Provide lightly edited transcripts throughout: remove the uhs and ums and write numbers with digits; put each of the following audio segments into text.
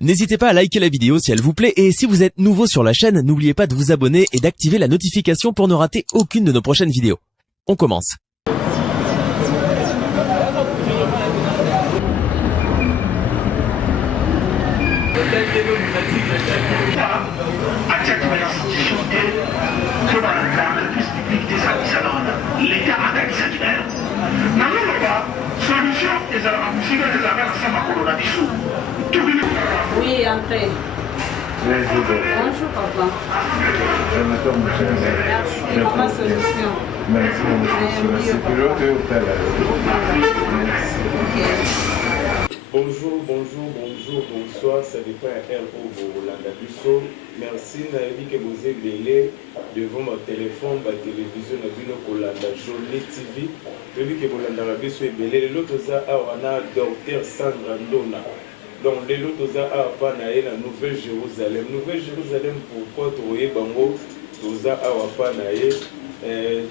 N'hésitez pas à liker la vidéo si elle vous plaît et si vous êtes nouveau sur la chaîne, n'oubliez pas de vous abonner et d'activer la notification pour ne rater aucune de nos prochaines vidéos. On commence. Oui, entrez. Bonjour, papa. Merci, maman solution. Merci, Bonjour, bonsoir, ça dépend à Rolanda Bisso. Merci, Naïvi que vous êtes devant mon téléphone, ma télévision, na bino Rolanda Jolie TV. Naïvi que Rolanda Bisso est belé. L'autre ça a docteur Sandra Ndona. Donc, les autres ça a pas na Nouvelle-Jérusalem. Nouvelle-Jérusalem, pourquoi trouver bango? Toza a pas na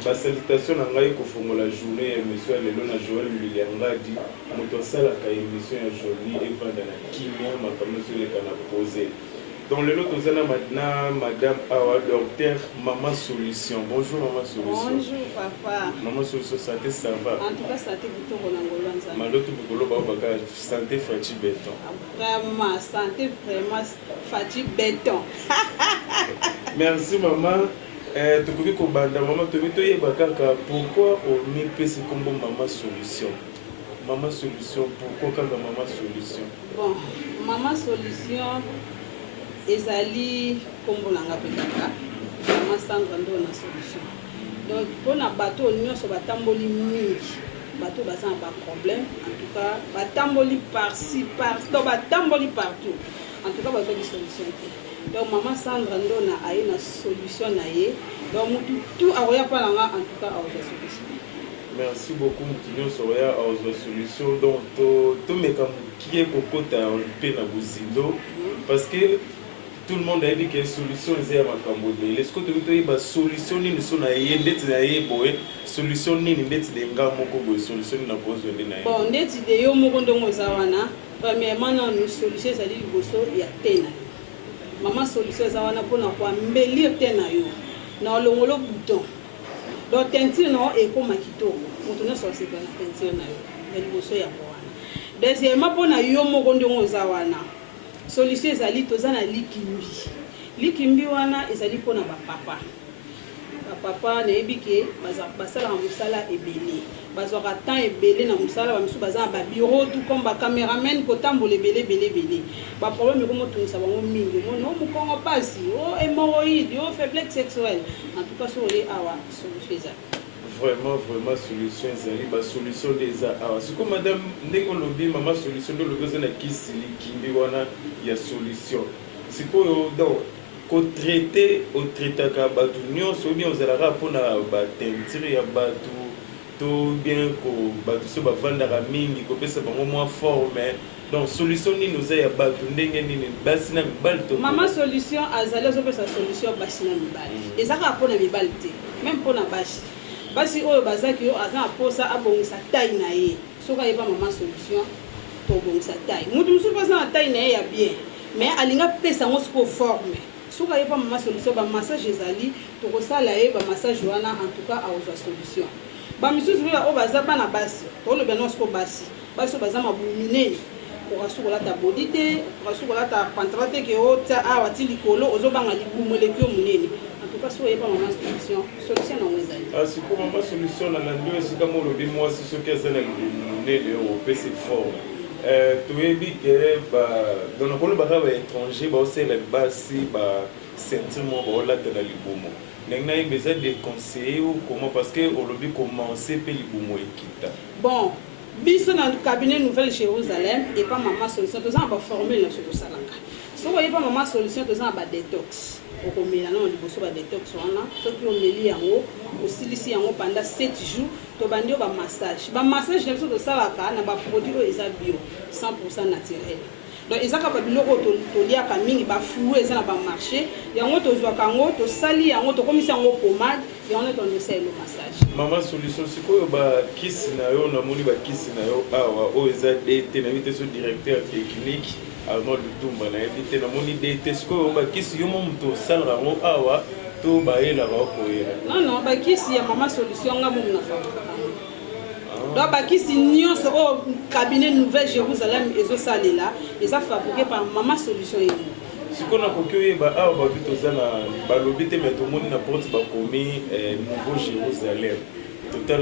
ma salutation à ngai kofongola journée émission lelo na Joël Miliangadi moto salaka émission ya Jolie et vanda na kimia makambo sur les kana posé. Donc lelo tozana maintenant madame Awa docteur Maman Solution. Bonjour Maman Solution. Bonjour papa. Maman Solution, santé ça va? En tout cas santé buto kolangolo nzambe. Maloto bikolo ba baka santé Fati Béton. Vraiment santé vraiment Fati Béton. Merci maman. Tukuki kobanda maman tobi toyeba kaka pourquoi on mipesi kombo Maman Solution. Maman Solution, pourquoi kaka Maman Solution? Bon, Maman Solution ezali kombo nanga petaka. Maman Sandra Ndona Solution. Donc pour na bateau nyonso batamboli mingi. Bateau baza pas problème. En tout cas, batamboli par-ci par-là, batamboli partout. En tout cas, bazo di solution. Donc Maman Sandra Ndona a une solution na ye. Donc tout a rien pas là en tout cas a une solution. Merci beaucoup Moutinho Soya a une solution. Donc tout mes qui est kokota pe na buzindo parce que tout le monde a dit que solution est à Makambodé. Est-ce que tu as une solution ni nous na ye ndeti na ye boye solution ni ndeti de ngamo ko boye solution na cause de na ye. Bon ndeti de yo moko ndongo zawana premièrement na nous solution ça dit liboso ya tena. Maman solution zawana pona kwa mbeli tena yo. Na longolo bouton. Donc teinture non et comme makito. Moto na so se na teinture na yo. Ya liboso ya bwana. Deuxièmement pona yo moko ndongo zawana. Solution ezali tozana likimbi. Likimbi wana ezali pona ba papa. Ba papa na ebike basala musala ebele. Bazwaka temps ebele na musala ba misu bazana ba bureau tout comme ba cameraman ko tambola ebele belé. Ba problème ko motunisa bango mingi. Mono mo kongo pasi, o hémorroïde, o faiblesse sexuelle. En tout cas sur les awa solution ezali. Vraiment solution ezali ba solution des awa. C'est comme madame ndeko lobi Maman Solution de lobi na kisili kimbi wana ya solution. C'est quoi donc ko traiter au traitaka batu nyonso bien ozalaka pona ba teinture ya batu to bien ko batu so bavandaka mingi ko pesa bango moins forme. Donc solution ni nous ya batu ndenge nini basi na mibali to. Maman Solution azali azopesa solution basi na mibali. Ezaka pona mibali te, même pona basi. Basi oyo bazaki yo aza posa abongisa taille na ye. Soka yeba Maman Solution to bongisa taille. Mutu musu pesa na taille na ye ya bien, mais alinga pesa ngo siko forme. Soka yeba Maman Solution ba massage ezali to kosala ye ba massage wana en tout cas a oza solution. Ba misusu ya o baza bana basi. To le beno siko basi. Basi baza mabumine. Okasukola ta body te, okasukola ta pantalon te ke ota awa ti likolo ozobanga libumo lekio munene. En tout cas so yeba Maman Solution na ngezali. Ah c'est comme Maman Solution na ndio esika mo lobi moi si so keza na munene o pese fort. Toyebi ke ba dans le ba étranger ba osela basi ba sentiment ba ola ta libumo. Nengna i besoin de conseiller ou comment parce que au lobby commencer pe libumo ekita. Bon, biso na cabinet Nouvelle-Jérusalem et pas Maman Solution tous en ba former na sur salaka. So voyez pas Maman Solution tous en ba détox. Okomela na liboso ba détox wana, soki omeli yango, osilisi yango pendant 7 jours, to bandi ba massage. Ba massage na biso to salaka na ba produit o eza bio, 100% naturel. Donc ezaka ba biloko to liaka mingi ba flou eza na ba marché, yango to zwa kango to sali yango to komisa yango pomade, yango to ndesa le massage. Maman Solution sikoyo ba kisi na yo na moni ba kisi na yo awa o eza DT na vite so directeur technique Arnaud Lutumba na évité na moni DT ce que ba kisi yo mom to salra ngo awa to ba yela ba ko yela. Non ba kisi ya mama solution nga mom na fa. Donc ba kisi nyonso o cabinet Nouvelle Jérusalem ezo salela eza fabriqué par mama solution yelo. Sikona koki ba awa ba bito zana ba lobité mais to moni na porte ba komi Nouveau Jérusalem. Total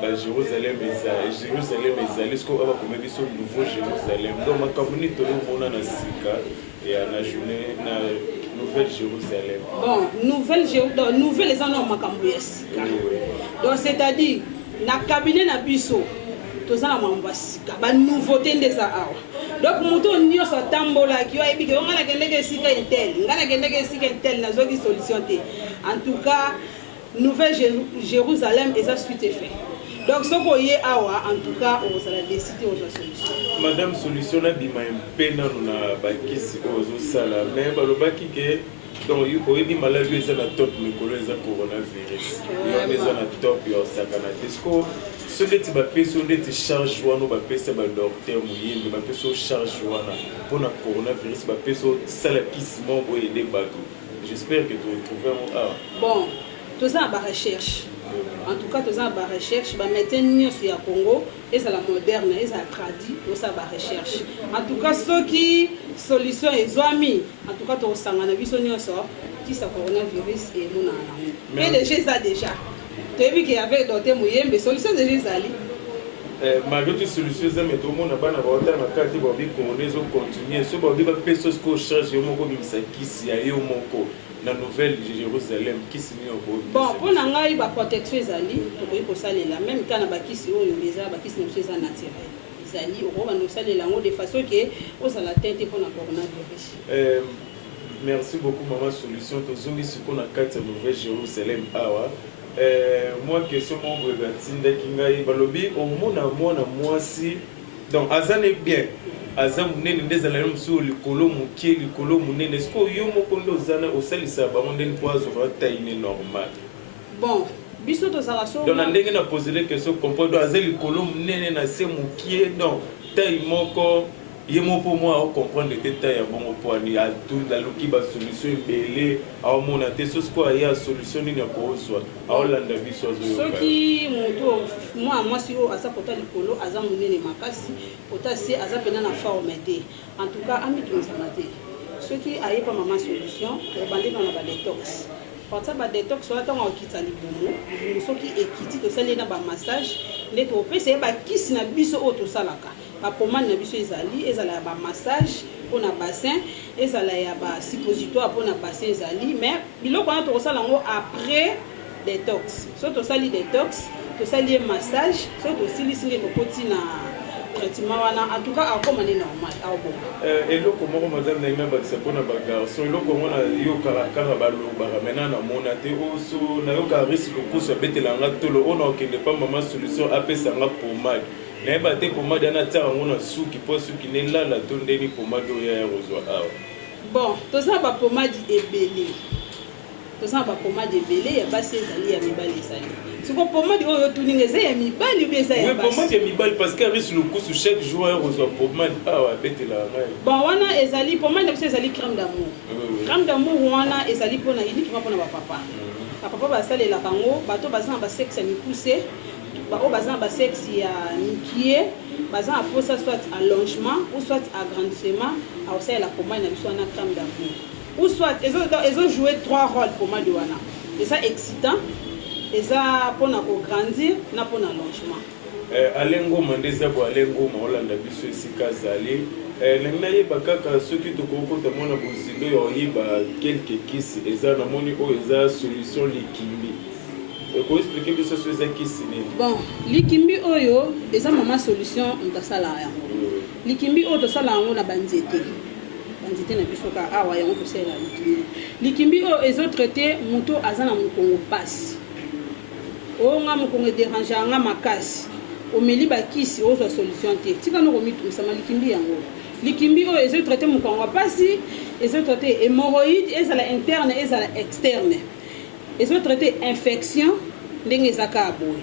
la Jérusalem ezali ce qu'on va comme biso Nouveau Jérusalem. Donc makamuni to mona na sika et na journée na Nouvelle Jérusalem. Bon, nouvelle les en makambu yes. Donc c'est-à-dire na cabinet na biso tozana mambasika ba nouveauté ndeza awa. Donc moto nyonso tambola ki oyebi ke ngana kendeke sika intel ngana kendeke sika intel na zoki solution te. En tout cas Nouvelle Jérusalem et ça suite est fait. Donc ce qu'on y awa en tout cas on va décider aux solutions. Madame solution na bima mpena na bakisi ozo sala mais balobaki ke donc oyebi maladie eza na top mikolo eza coronavirus. Yo eza na top yo sakana tesco ce neti bapesi neti charge wana bapesa ba docteur muyimbi bapesa charge wana pour na coronavirus bapesa sala kisimo bo aider bato. J'espère que tu retrouves un bon tout ça ba recherche. En tout cas, tout ça ba recherche, ba médecin sur Congo, et ça la moderne, et ça tradit, tout ça ba recherche. En tout cas, ceux qui solution est amis, en tout cas, tout ça on a vu son sort, qui ça coronavirus et mon ami. Mais déjà ça déjà. Tu as vu qu'il y avait d'autres moyens, mais solution déjà ça ali. Malgré tout solution ça mais tout le monde a pas na volta na carte ba bi congolais ont continuer, ce ba bi ba pesos ko charge yo moko bimisa kisi ya yo moko. La Nouvelle Jérusalem qui signe au bon pour nangai ba protection ezali to ko salela même quand na bakisi oyo beza bakisi na chose naturel ezali o ba no salela ngo de façon que osa la tête pour na coronavirus. Merci beaucoup maman solution to zongi siko na carte Nouvelle Jérusalem awa moi question mon regatinda kingai balobi au mona mwasi donc azane bien azam munene ndezala msu likolo mukie likolo munene est-ce que yo moko ndozana osalisa bango ndeni poazo va taille normal bon biso to sala so donc ndenge na poser les questions comprendre azali likolo munene na se mukie donc taille moko yemo pour moi comprendre les détails ya bongo poani a tout la loki ba solution belé a mona te so ko ya solution ni ko so a olanda biso zo so ki moto moi si o asa kota likolo aza munene makasi kota si aza pena na forme te en tout cas ami tout ça maté ce qui aye pas maman solution o bande na ba detox pour ça ba detox so ata ngo kitsa libomo so ki ekiti to sale na ba massage ndeto opese ba kisi na biso o to salaka ba pomade na biso ezala ba massage pour na bassin ezala ya ba suppositoire pour na bassin ezali mais biloko na to sala ngo après détox so to sali détox to sali massage so to sili to koti na traitement wana en tout cas akoma ni normal a bon eloko moko madame na ba se pona ba garçon eloko mona yo kara balo ba mena na mona te oso na yo ka risque ko so betela ngatolo ona okende pa mama solution apesa nga pomade mais ba te pomade ana tara ngona suki po suki ne la to ndeni pomade ya rozwa awa bon to ça ba pomade ebele to ça ba pomade ebele ya basi ezali ya mibali ezali siko pomade oyo tuningeza ya mibali besa ya basi pomade ya mibali parce que risque le coup chaque jour rozwa pomade awa betela ngai bon wana ezali pomade basi ezali crème d'amour crème d'amour wana ezali pona ili ki pona ba papa papa basalela bango bato bazana ba sexe ni poussé ba o bazana ba sexe ya mikie bazana pour ça soit allongement ou soit agrandissement a aussi la pomade na biso na crème d'amour ou soit ils ont joué trois rôles pomade wana et ça excitant et ça pour na grandir na pour allongement alengo mandeza bo alengo maolanda biso esika zali na yeba kaka soki tokokota mona bozindo ya oyeba quelque kisi eza na moni oyo eza solution likimbi ko expliquer biso so eza kisi nini bon likimbi oyo eza mama solution ntasala yango likimbi oyo tosala yango na banzete na biso ka awa yango tosala likimbi oyo ezo traiter moto aza na mokongo pasi o nga mokongo dérange nga makasi omeli bakisi ozo solution te tika no komitumisa likimbi yango likimbi oyo ezo traiter mokongo pasi ezo traiter hémorroïde ezala interne ezala externe ezo traiter infection ndenge ezaka boye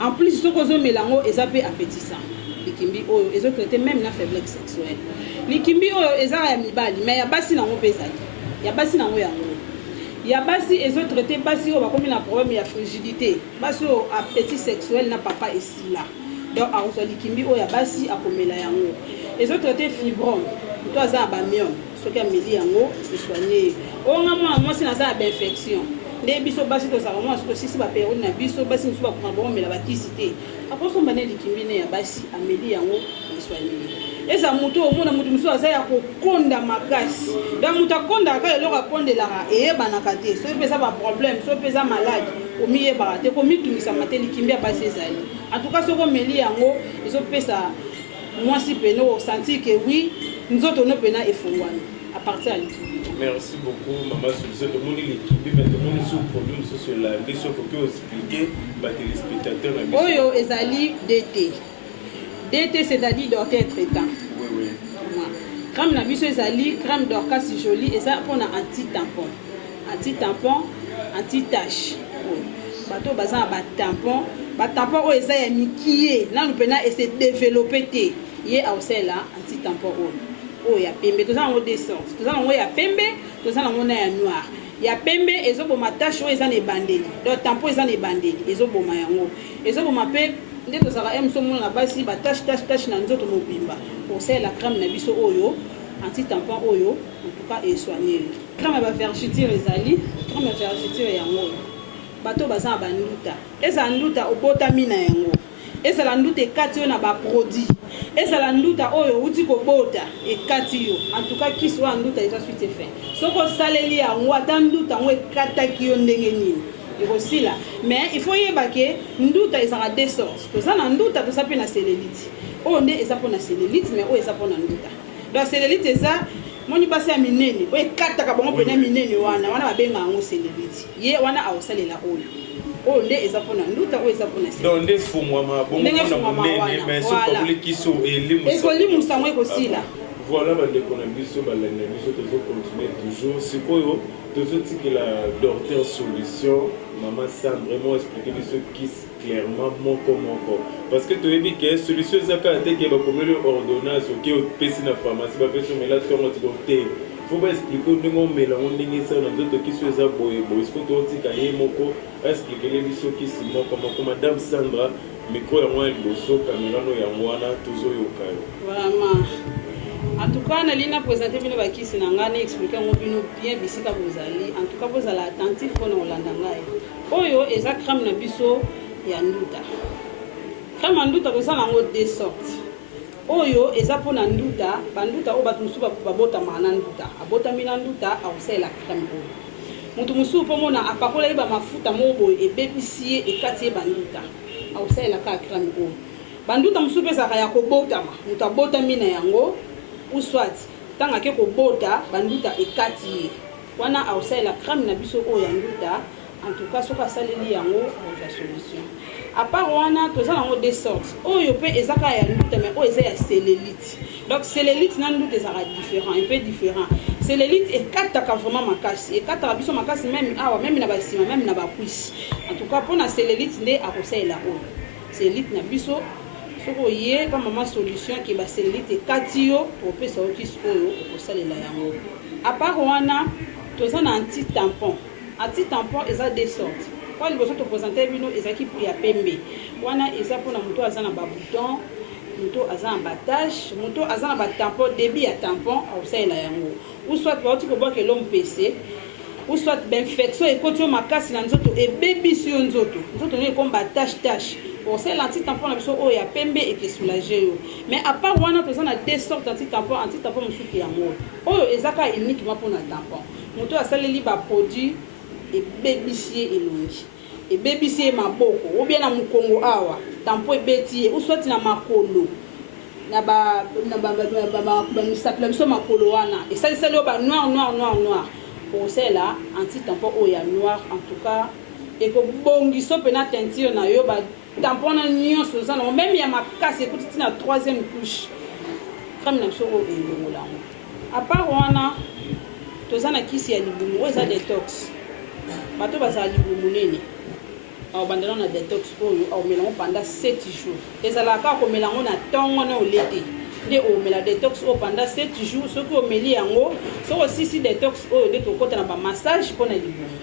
en plus soko zo melango eza pe appétissant likimbi oyo ezo traiter même na faiblesse sexuelle likimbi oyo ezaka ya mibali mais ya basi nango mpe ezali ya basi nango yango ya basi ezotraite basi oyo bakomi na problème ya frigidité basi oyo appétit sexuel na papa esila donc akozwa likimbi oyo ya basi akomela yango ezotraite fibrome moto aza na bamiome soki ameli yango esoigne oyo nga mwana mwasi naza na bainfection nde biso basi tozalaka mwana soki osisi baperiode na biso basi mosusu bakokana bakomela bakisi te akosomba ne likimbi ne ya basi ameli yango esoigne eza moto omona moto mosusu aza ya kokonda makasi donc moto akondaka eloko akondelaka eyebanaka te soki mpe eza baproblème soki mpe eza maladi omiyebaka te komitumisama te likimbi ya basi ezali antuka soki omeli yango ezopesa mwasi pene osentir ke wi nzoto no pena efungwani à partir ya likimbi. Merci beaucoup, Maman Solution. Tout le monde est équipé, mais tout le monde est sur le problème sur la question pour que vous expliquez aux téléspectateurs. Oyo ezali DT. DT c'est-à-dire docteur traitant. Oui, oui. Crème na biso ezali crème d'orcas jolie et ça pour na anti-tampon. Anti-tampon, anti-tache. Bato baza ba tampon, ba tampon o eza ya mikie, na lupena et se développer té. Yé a osela anti-tampon o. Oh ya pembe toza ngo des sortes toza ngo ya pembe toza ngo na ya noir ya pembe ezoboma tache o eza na bandeli donc tampon eza na bandeli ezoboma yango ezoboma pe nde tozaka emso mona na basi ba tache na nzoto mobimba pour ça la crème na biso oyo anti tampon oyo en tout cas soigner crème ba vergeture ezali crème vergeture yango bato baza ba nduta eza nduta obotami na yango ezala nduta ekati yo na baproduit ezala nduta oyo uti kobota ekati yo en tout cas kisi wa nduta eza suite fin soko saleli yango ata nduta yango ekataki yo ndenge nini ekosila mais il faut yeba ke nduta ezala deux sortes toza na nduta toza mpe na cellulite oyo nde eza mpo na cellulite mais oyo eza mpo na nduta donc cellulite eza moni basi ya minene oyo ekataka bango mpena minene wana babenga yango cellulite ye wana aosalela oyo oyo nde eza mpona nduta oyo eza mpona donc nde fungwama bongo mpona monene mais sokabuli kiso ekolimusa yango ekosila voilà bandeko na biso balandi na biso tozocontinue toujours sikoyo tozotikela docteur solution Maman Sandra vraiment expliquer biso kisi clairement moko parce que toyebi ke solution ezaka te ke bakomeli ordonnance oke opesi na pharmacie bapesi omela ntongo tiko te faut pas expliquer ndenge omela ngo ndenge eza na nzoto kisi eza boye siko totika ye moko expliquer biso kisi moko Madame Sandra micro yango ya liboso camerano yango wana tozoyoka yo vraiment en tout cas nalina présenter bino bakisi na ngani expliquer ngo bino bien bisika bozali en tout cas bozala attentif pour na olanda ngai oyo eza crème na biso ya nduta crème nduta kozala ngo deux sortes oyo eza mpona nduta banduta oyo bato mosusu babotamaka na nduta abotami na nduta akosalela crème oyo moto mosusu mpo mona apakolaki bamafuta moko boye ebebisi ye ekati ye banduta akosalelaka crème oyo banduta mosusu mpe ezalaka ya kobotama moto abotami na yango ou soit ntango ake kobota banduta ekati ye wana akosalela crème na biso oyo ya nduta en tout cas soki asaleli yango ozwa solution à part wana toza nango deux sortes oyo mpe ezaka ya nduta mais oyo eza ya cellulite donc cellulite na nduta ezaka différent un peu différent cellulite ekataka vraiment makasi ekataka biso makasi même awa même na basima même na bakwisi en tout cas mpona cellulite nde akosalela oyo cellulite na biso soki oye pa Maman Solution ke bacellulite ekati yo opesa yo kisi oyo okosalela yango à part wana toza na anti tampon anti-tampon eza deux sortes kwa liboso topresente bino ezaki ya pembe wana eza mpona moto aza na babouton moto aza na batashe moto aza na batampon débit ya tampon akosalela yango ou soit bauti kobwaka elo mpese ou soit bainfection ekoti yo makasi na nzoto ebebisi yo nzoto no ekomi batashe okosalela anti-tampon na biso oyo ya pembe ekesoulage yo mais à part wana toza na deux sortes anti-tampon mosusu yango oyo ezaka uniquement mpona tampon moto asaleli baproduit ebebisi ye elongi ebebisi ye maboko obia na mokongo awa tampon ebeti ye uswati na makolo na bamisapi na biso makolo wana esalisali yo ba noir okosala anti-tampon oyo ya noir en tout cas ekobongiso mpe na teinture na yo batampon na nyonso oza nango même ya makasi ekuti ntina troisième couche crème na biso oyo elongola yango à part wana toza na kisi ya libumu oyo eza détox bato bazala libumu monene aobandana na détox oyo aomela ngo pendant 7 jours ezalaka kaka komela ngo na ntongo na olete nde omela détox pendant 7 jours soki omeli yango soko osisi détox oyo nde tokota na bamassage mpona libumu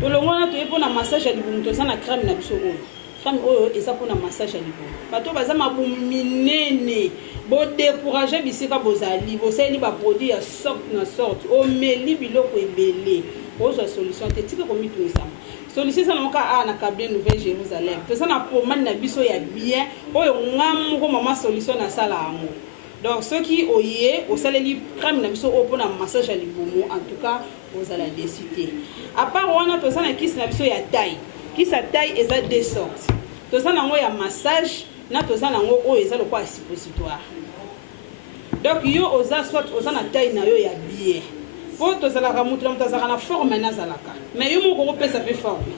tolongwana toye mpona massage ya libumu toza na crème na biso oyo crème oyo eza mpona massage ya libumu bato baza mabumu minene bodécourage bisika bozali bosaleli baproduit ya sorte na sorte omeli biloko ebele ozwa solution te tika komitunisama solution eza na moka na Cabinet Nouvelle Jérusalem toza na pomade na biso ya bien oyo ngamoko mama solution nasala yango donc soki oye osaleli crème na biso oyo mpona massage ya libumu en tout cas ozala déçu te à part wana toza na kisi na biso ya taille kisi ya taille eza deux sortes toza nango ya massage na toza nango oyo eza lokola suppositoire donc yo oza soit oza na taille na yo ya bien po tozalaka mutu na mutu azalaka na forme nazalaka mais yo moko kopesa mpe forme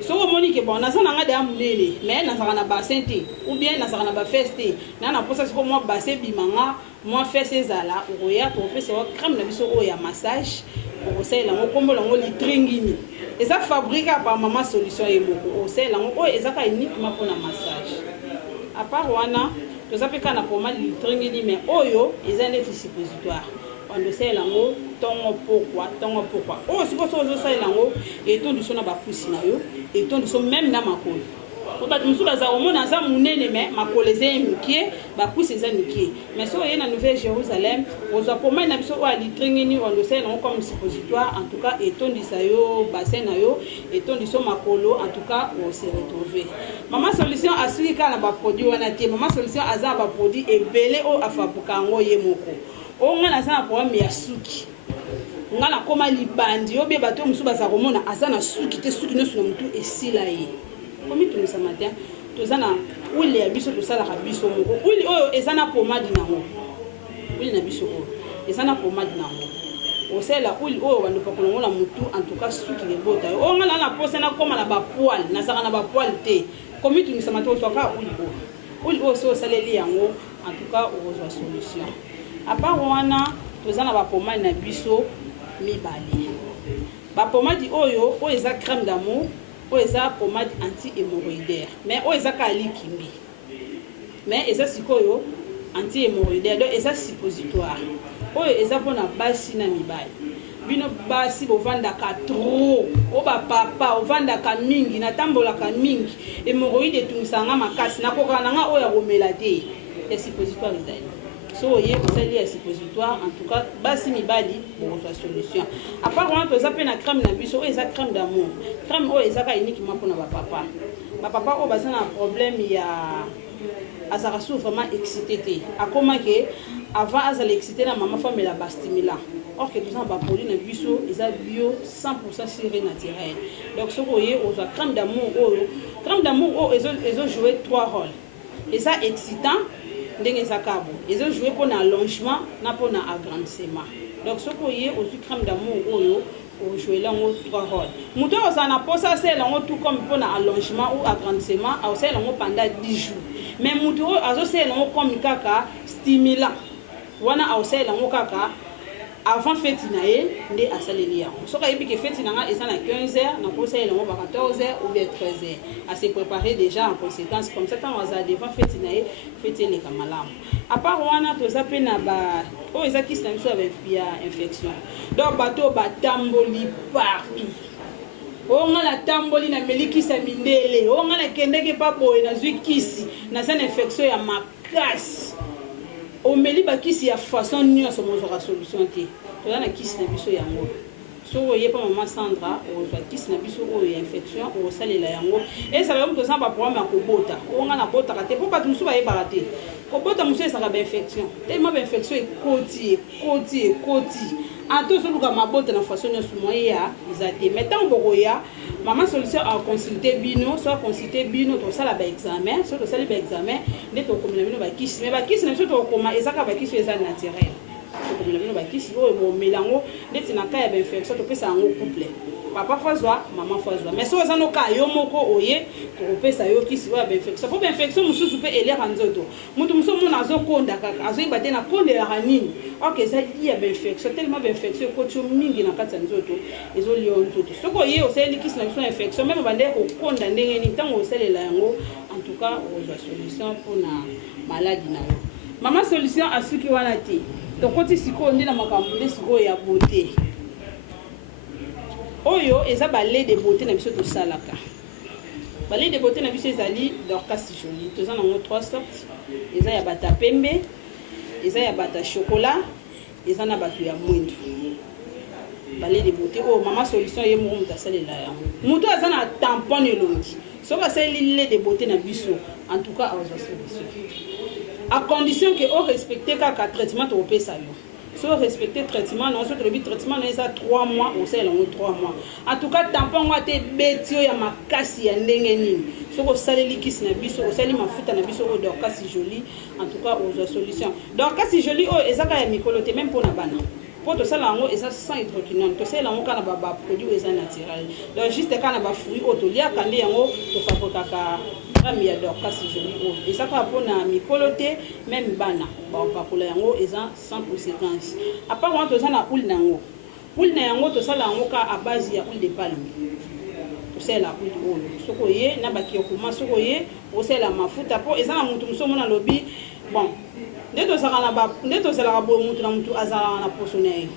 soko omoni ke bon naza nanga deya monene mais nazalaka na bassin te ou bien nazalaka na bafese te na naposa siko mwa bassin bimanga mwa fese ezala okoya tokopesa wa crème na biso oyo ya massage okosalela yango kombola yango litringini eza fabrique par mama solution ye moko okosalela yango oyo ezaka uniquement mpona massage à part wana toza mpe kaka na pomade litringini mais oyo eza neti suppositoire wandosalela yango ntongo pokwa oyo sikoyo soki ozosalela yango etondiso na bapusi na yo etondiso même na makolo po bato mosusu baza komona aza monene mais makolo eza ye mokie bapusi eza mikie mais soki oye na Nouvelle Jérusalem ozwa pomade na biso oyo alitringini wandosalela yango comme suppositoire en tout cas etondisa yo bassin na yo etondiso makolo en tout cas ose retrouver mama solution asili kaka na baproduit wana te mama solution aza na baproduit ebele oyo afabuka yango ye moko onga naza na problème ya suki nga na koma libandi oyo bie bato mosusu baza komona aza na suki te suki nyonso na motu esila ye komitunisa matin toza na huile ya biso tosalaka biso moko huile oyo eza na pomade nango huile na biso oyo eza na pomade nango osalela huile oyo bandopakola yango na motu en tout cas suki ebota yo onga na posa nakoma na bapoile nazalaka na bapoile te komitunisa matin ozwaka huile oyo so osaleli yango en tout cas okozwa solution à part wana toza na bapomade na biso mibale bapomade oyo eza crème d'amour oyo eza pomade anti-hémorroïdaire mais oyo eza kaka likimbi mais eza sikoyo anti-hémorroïdaire donc eza suppositoire oyo eza mpona basi na mibale bino basi bovandaka trop o bapapa ovandaka mingi natambolaka mingi hémorroïde etungisanga makasi nakokaka nanga oyo ya komela te ya suppositoire ezali so oye osali ya suppositoire en tout cas basi mibali bokozwa solution à part wana toza mpe na crème na biso oyo eza crème d'amour crème oyo ezaka uniquement mpona bapapa oyo baza na problème ya azalaka su vraiment excité te akomaki avant azala excité na mama famela bastimulant or que toza na baproduit na biso eza bio 100% siré naturel donc soki oye ozwa crème d'amour oyo ezojouer 3 rôles eza excitant ndenge ezaka bo ezojouer mpona allongement na mpona agrandissement donc soki oye ozwi crème d'amour oyo ojouer yango 3 rôles moto oyo ozala na posa asalela yango tout comme mpona allongement ou agrandissement aosalela yango pendant 10 jours mais moto oyo azosalela yango comme kaka stimulant wana aosalela yango kaka avant fête na ye nde asaleli yango soki ayebi ke fête nanga eza na 15h nakosalela yango ba 14h ou bien 13h à se préparer déjà en conséquence comme ça ntango azala devant fête na ye fête eleka malamu à part wana toza mpe na oyo eza kisi na biso ya infection donc bato batamboli partout onga na tamboli na meli kisi ya mindele onga na kendeke pa boye nazwi kisi naza na infection ya makasi omeli bakisi ya façon nyonso mozwaka solution te toza na kisi na biso yango so oye pa mama Sandra ozwa kisi na biso oyo ya infection okosalela yango ezala yo moto oza na baproblème ya kobota onga na botaka te mpo bato mosusu bayebaka te kobota mosusu ezalaka bainfection telema bainfection ekoti anto ozoluka mabota na façon nyonso moye ya eza te mais ntango bokoya mama solution aconsulte bino so aconsulte bino tosala baexamen so tosali baexamen nde tokomela bino bakisi mais bakisi na biso tokokoma ezaka bakisi oyo eza naturel tokomela bino bakisi oyo bomela yango ndeti na ka ya bainfection topesa yango couple papa fazwa mama fazwa mais so oza noka yo moko oye tokopesa yo kisi oyo ya bainfection po bainfection mosusu mpe eleka nzoto moto mosusu omona azokonda kaka azoyeba te nakondelaka nini ok eza li ya bainfection tellement bainfection ekoti yo mingi na kati ya nzoto ezolia yo nzoto soki oye osaleli kisi na biso ya infection meme bandeke kokonda ndenge nini ntango osalela yango en tout cas ozwa solution mpona maladi na yo Maman solution à ce qui wana te. Donc quand tu siko ndi na makambo nde siko ya beauté. Oyo eza balai de beauté na biso to salaka. Balai de beauté na biso ezali Dorcas Jolie. Toza nango 3 sortes. Eza ya bata pembe, eza ya bata chocolat, eza na batu ya mwindu. Balai de beauté oh maman solution ye mo muta salela ya. Muto aza na tampon elongi. Soka seli lait de beauté na biso. En tout cas à solution. À condition que on respecte kaka traitement to pesa yo. So respecter traitement non so le traitement non ça 3 mois ou c'est long 3 mois. En tout cas tampon wa te betio ya makasi ya ndenge nini. So ko saleli kisi na biso o sali mafuta na biso o Dorcas Jolie en tout cas aux solutions. Dorcas Jolie o ezaka ya mikolo te même pour na bana. Pour tout ça là on est sans hydroquinone. Tout ça là on kana ba produit eza naturel. Donc juste kana ba fruit o to lia kande yango to fabrique ka ami ya Dorcas Jolie o. Et ça ka pona mikolo te même bana ba pakola yango eza sans conséquence. À part on to ça na huile nango. Huile na yango to ça là on ka à base ya huile de palme. To ça la huile o. Soko ye na ba kiyokuma soko ye o ça la mafuta po eza na mutu musomo na lobi bon. Ndeto zala bo mutu na mutu azala na posone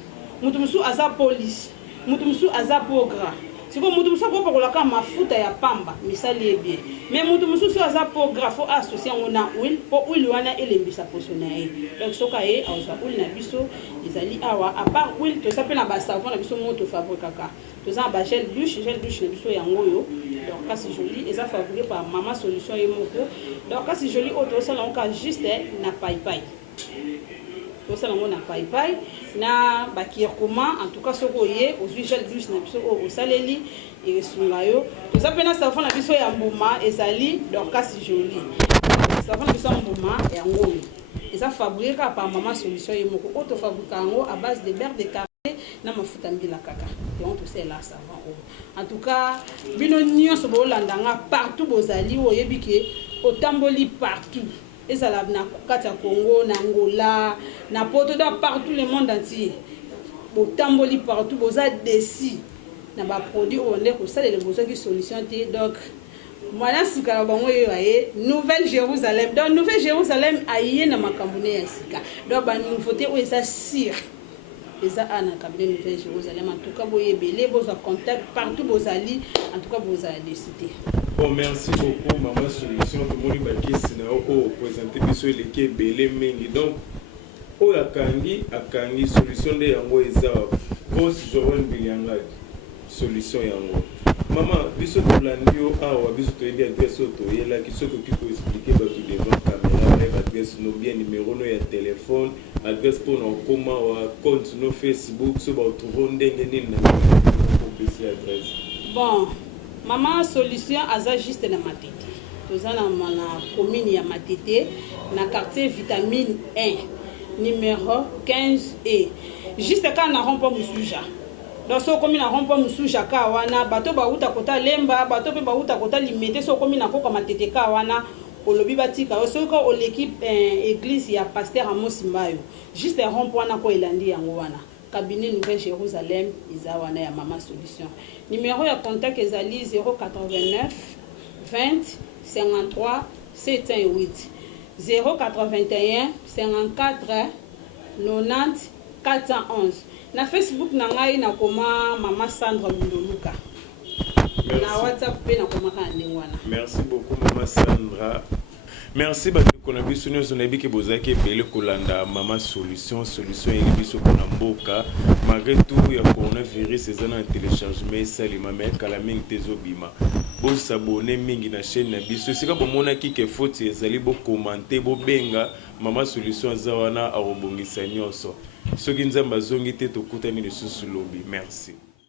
mutu musu aza police mutu musu aza pogra siko mutu musu ko pakola ka mafuta ya pamba misali bien mais mutu musu so aza pogra fo associer ngona huile po huile wana elembisa posone donc soka ye aza huile na biso ezali awa à part huile to ça pe na ba savon na biso moto fabriquer to za ba gel douche na biso yango yo Dorcas Jolie eza fabriqué par Maman Solution et Moko. Dorcas Jolie auto ça là on ka juste na pai. To ça là on na pai na ba kirkoma en tout cas soko ye aux gel douche na biso au saleli et sunga yo. To ça pe na savon na biso ya mbuma ezali Dorcas Jolie. Savon na biso mbuma ya ngolo. Eza fabriqué par Maman Solution et Moko. Auto fabriqué à base de beurre de karité na mafuta mbila kaka. Donc tout c'est là savon. En tout cas, bino nyonso bo landanga partout bozali oyebi ke otamboli partout. Ezala na kati ya Congo, na Angola, na poto da partout le monde entier. Botamboli partout boza desi na ba produit onde ko sala le besoin qui solution te donc mwana sika bango yo aye Nouvelle Jérusalem. Donc Nouvelle Jérusalem aye na makambune ya sika. Donc ba nouveauté o eza sir. Eza ana cabinet Nouvelle Jérusalem en tout cas boye belé vos contact partout vos alliés en tout cas vos décidé. Bon merci beaucoup Maman Solution to moni ba kesi na o présenter biso eleke belé mengi donc o akangi solution de yango eza boss Joël Bilianga solution yango maman biso to landio awa biso to ebi adresse to yela ki soko ki ko expliquer ba tout devant caméra avec adresse no bien numéro no ya téléphone adresse pour nos comment ou compte no Facebook so ba trouver ndenge nini na pour bisi adresse. Bon Maman Solution aza juste na matete toza na commune ya Matete na quartier vitamine 1 numéro 15E juste quand na rompo musuja donc so komi na rompo musuja ka wana bato ba uta kota lemba bato pe ba uta kota limete so komi na koka Matete ka wana olobi batika osoko o l'équipe église ya pasteur Amos Mbayo juste rompo wana ko elandi yango wana cabinet Nouvelle Jérusalem izawana ya Maman Solution. Numéro ya contact ezali 089 20 53 708 081 54 90 411. Na Facebook na ngai na koma Maman Sandra Mundoluka. Na WhatsApp pe na koma kanengwana. Merci beaucoup Maman Sandra. Merci beaucoup qu'on a vu sur nous on a vu que vous avez payé kolanda Maman Solution et biso kona mboka malgré tout ya coronavirus c'est un téléchargement salima mais kala mingi tezobima bo s'abonner mingi na chaîne na biso c'est comme mona ki ke faute ezali bo commenter bo benga Maman Solution zawana a robongisa nyonso soki nzamba zongi te tokutani lisusu lobi merci.